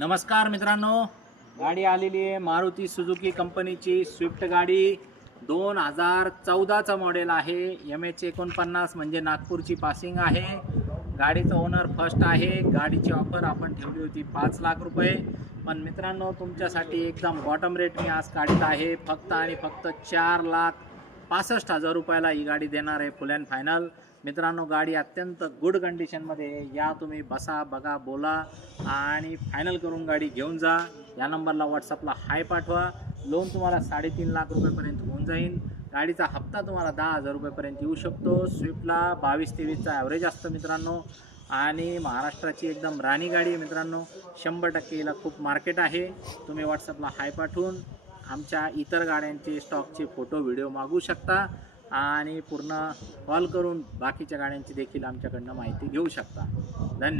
नमस्कार मित्रांनो, गाडी आलेली आहे मारुती सुझुकी कंपनीची स्विफ्ट गाडी 2014चा मॉडेल आहे. MH49 म्हणजे नागपूरची पासिंग आहे. गाडीचं ओनर फर्स्ट आहे. गाडीची ऑफर आपण ठेवली होती 5 लाख रुपये, पण मित्रांनो तुमच्यासाठी एकदम बॉटम रेट मी आज काढत आहे. फक्त आणि फक्त 4,65,000 रुपयाला ही गाडी देणार आहे फुल अँड फायनल. मित्रांनो गाडी अत्यंत गुड कंडिशनमध्ये आहे. या तुम्ही बसा, बघा, बोला आणि फायनल करून गाडी घेऊन जा. या नंबरला व्हॉट्सअपला हाय पाठवा. लोन तुम्हाला 3.5 लाख रुपयेपर्यंत होऊन जाईल. गाडीचा हप्ता तुम्हाला 10,000 रुपयेपर्यंत येऊ शकतो. स्विफ्टला 22-23चा ॲव्हरेज असतं मित्रांनो, आणि महाराष्ट्राची एकदम राणी गाडी आहे मित्रांनो. 100% हिला खूप मार्केट आहे. तुम्ही व्हॉट्सअपला हाय पाठवून आमच्या इतर गाड्यांचे स्टॉकचे फोटो व्हिडिओ मागू शकता आणि पूर्ण कॉल करून बाकीच्या गाड्यांची देखील आमच्याकडनं माहिती घेऊ शकता.